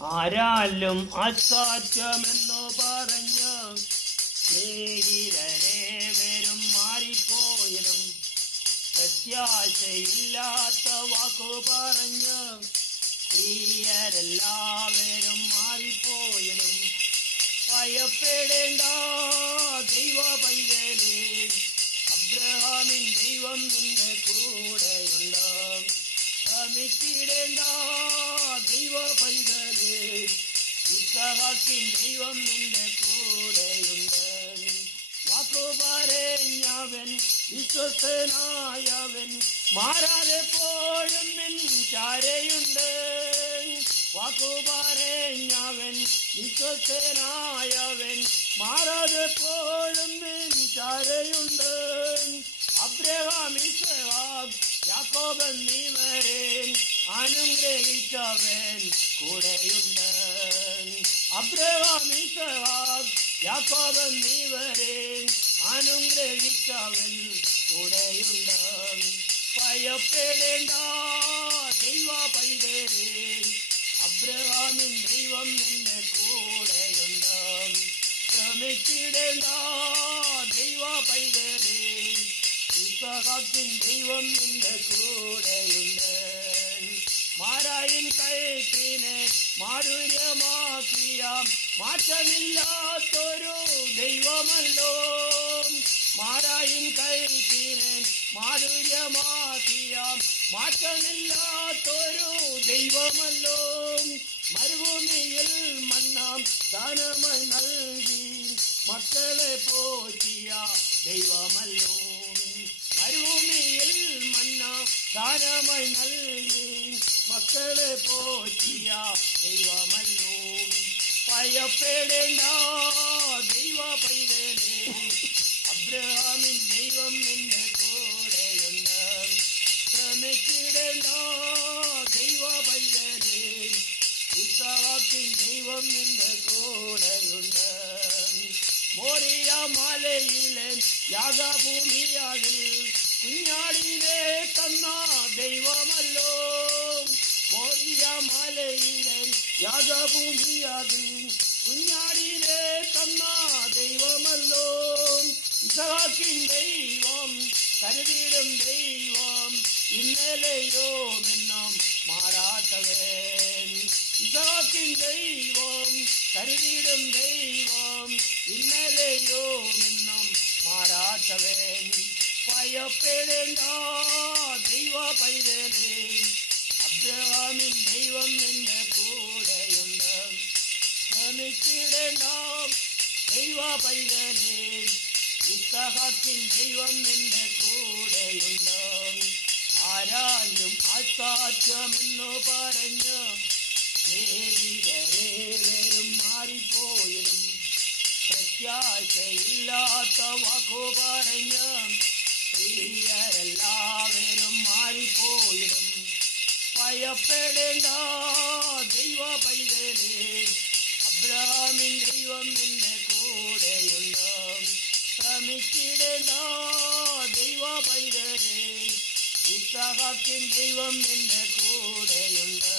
ആരാലും അസാധ്യമെന്നു പറഞ്ഞ് സ്നേഹിതരെ വരും മാറിപ്പോയതും പ്രത്യാശയില്ലാത്ത വാക്കു പറഞ്ഞ് പ്രിയരെല്ലാവരും മാറിപ്പോയതും ഭയപ്പെടേണ്ട ദൈവ പൈതലേ, അബ്രഹാമിൻ ദൈവം നിന്റെ കൂടെയുണ്ട്. ഭ്രമിച്ചിടേണ്ട ദൈവ പൈതലേ, ഇസ്ഹാക്കിൻ ദൈവം നിന്റെ കൂടെയുണ്ട്. വാക്കു പറഞ്ഞവൻ വിശ്വസ്തനായവൻ മാറാതെപ്പോഴും നിൻ ചാരയുണ്ട്. വാക്കു പറഞ്ഞവൻ വിശ്വസ്തനായവൻ മാറാതെപ്പോഴും നിൻ ചാരയുണ്ട്. അബ്രഹാം, ഇസ്ഹാക്ക്, യാക്കോബ് എന്നിവരെ അനുഗ്രഹിച്ചവൻ കൂടെയുണ്ട്. അബ്രഹാം, ഇസ്ഹാക്ക്, യാക്കോബ് എന്നിവരെ അനുഗ്രഹിച്ചവൻ കൂടെയുണ്ട്. ഭയപ്പെടേണ്ട ദൈവ പൈതലേ, അബ്രഹാമിൻ ദൈവം നിന്റെ കൂടെയുണ്ട്. ശ്രമിച്ചിടേണ്ട ദൈവ പൈതലേ, ഇസ്ഹാക്കിൻ ദൈവം നിന്റെ കൂടെയുണ്ട്. മാരായിൻ കയറ്റിനെ മാധുര്യമാക്കിയ മാറ്റമില്ലാത്തൊരു ദൈവമല്ലോ. മാരായിൻ കയറ്റിനെ മാധുര്യമാക്കിയ മാറ്റമില്ലാത്തൊരു ദൈവമല്ലോ. മരുഭൂമിയിൽ മന്നാം ദാനമായി നൽകി മക്കളെ പോറ്റിയ ദൈവമല്ലോ. മരുഭൂമിയിൽ മന്ന ദാനമായി നൽകി മക്കളെ പോറ്റിയ ദൈവമല്ലോ. ഭയപ്പെടേണ്ട ദൈവ പൈതലേ, അബ്രഹാമിൻ ദൈവം നിന്റെ കൂടെയുണ്ട്. ശ്രമിച്ചിടേണ്ട ദൈവ പൈതലേ, ഇസ്ഹാക്കിൻ ദൈവം നിന്റെ കൂടെയുണ്ട്. മോറിയ മലയിലെ യാഗഭൂമിയാകിൽ കുഞ്ഞാടിനെ തന്ന ദൈവമല്ലോ. മോറിയ മലയിലെ യാഗഭൂമിയാകിൽ കുഞ്ഞാടിനെ തന്ന ദൈവമല്ലോ. ഇസ്ഹാക്കിൻ ദൈവം കരുതിയിടും ദൈവം, ഇന്നലെയോ നിന്നും മാറാത്തവൻ. ഇസ്ഹാക്കിൻ ദൈവം കരുതിയിടും ദൈവം, ഇന്നലെയോ നിന്നും മാറാത്തവൻ. ഭയപ്പെടേണ്ട ദൈവ പൈതലേ, അബ്രഹാമിൻ ദൈവം നിന്റെ കൂടെയുണ്ട്. ശ്രമിച്ചിടേണ്ട ദൈവ പൈതലേ, ഇസ്ഹാക്കിൻ ദൈവം നിന്റെ കൂടെയുണ്ട്. ആരാലും അസാധ്യമെന്നു പറഞ്ഞ് സ്നേഹിതരെ വരും മാറിപ്പോയതും പ്രത്യാശയില്ലാത്ത വാക്കു പറഞ്ഞ് പ്രിയരെല്ലാവരും മാറിപ്പോയതും ഭയപ്പെടേണ്ട ദൈവ പൈതലേ, അബ്രഹാമിൻ ദൈവം നിന്റെ കൂടെയുണ്ട്. ശ്രമിച്ചിടേണ്ട ദൈവ പൈതലേ, ഇസ്ഹാക്കിൻ ദൈവം നിന്റെ കൂടെയുണ്ട്.